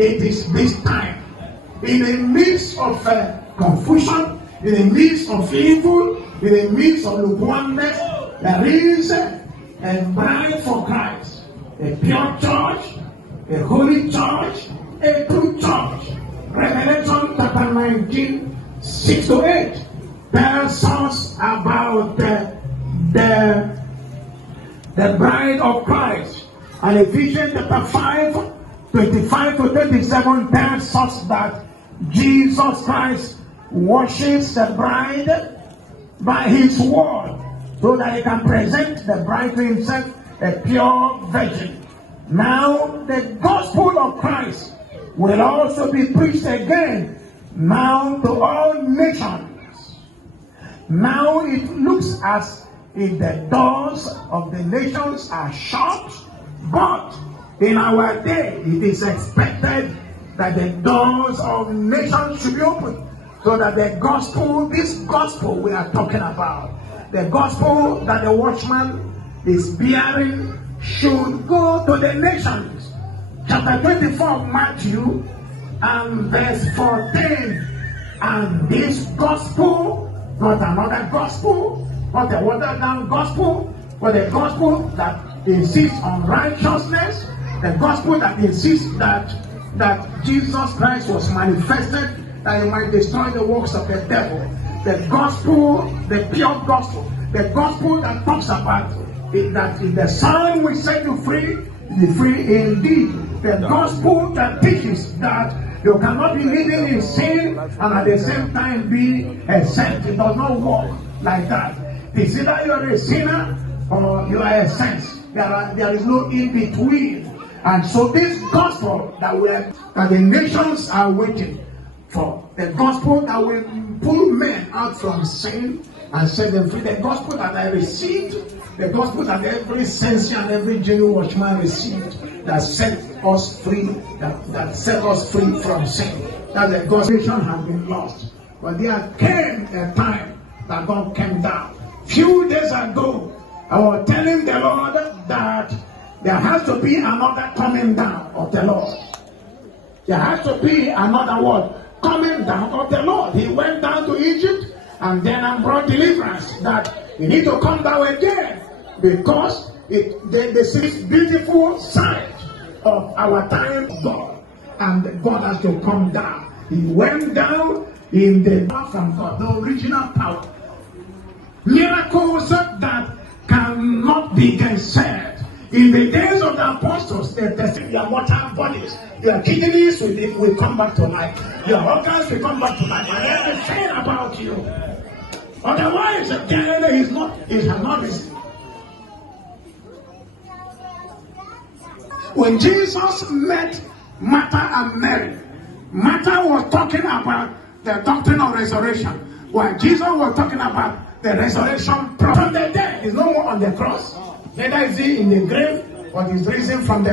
it is this time. In the midst of confusion, in the midst of evil, in the midst of lukewarmness, there is a bride for Christ, a pure church, a holy church, a true church. Revelation chapter 19, 6-8 tells us about the bride of Christ. And Ephesians chapter 5, 25-27 tells us that Jesus Christ washes the bride by his word, so that he can present the bride to himself a pure virgin. Now the gospel of Christ will also be preached again now to all nations. Now it looks as if the doors of the nations are shut, but in our day it is expected that the doors of nations should be opened, so that the gospel, this gospel we are talking about, the gospel that the watchman is bearing, should go to the nations. Chapter 24 of Matthew and verse 14. And this gospel, not another gospel, not a watered down gospel, but the gospel that insists on righteousness, the gospel that insists that Jesus Christ was manifested that he might destroy the works of the devil. The gospel, the pure gospel, the gospel that talks about it, that if the Son will set you free, be free indeed. The gospel that teaches that you cannot be living in sin and at the same time be a saint. It does not work like that. It's either you are a sinner or you are a saint. There is no in between. And so this gospel that the nations are waiting for, the gospel that will pull men out from sin and set them free, the gospel that I received, the gospel that every sensitive and every genuine watchman received, that set us free, that set us free from sin. That the gospel has been lost. But there came a time that God came down. Few days ago, I was telling the Lord that there has to be another coming down of the Lord. There has to be another word coming down of the Lord. He went down to Egypt and then brought deliverance. That he need to come down again, because this is beautiful sight of our time, God, and God has to come down. He went down in the power from God, the original power. Miracles that cannot be gainsaid. In the days of the apostles, they tested their mortal bodies. Their kidneys will come back to life. Your organs will come back to life. And everything about you. Otherwise, the enemy is not risen. When Jesus met Martha and Mary, Martha was talking about the doctrine of resurrection, while Jesus was talking about the resurrection from the dead. He's no more on the cross. Neither is he in the grave, but he's risen from the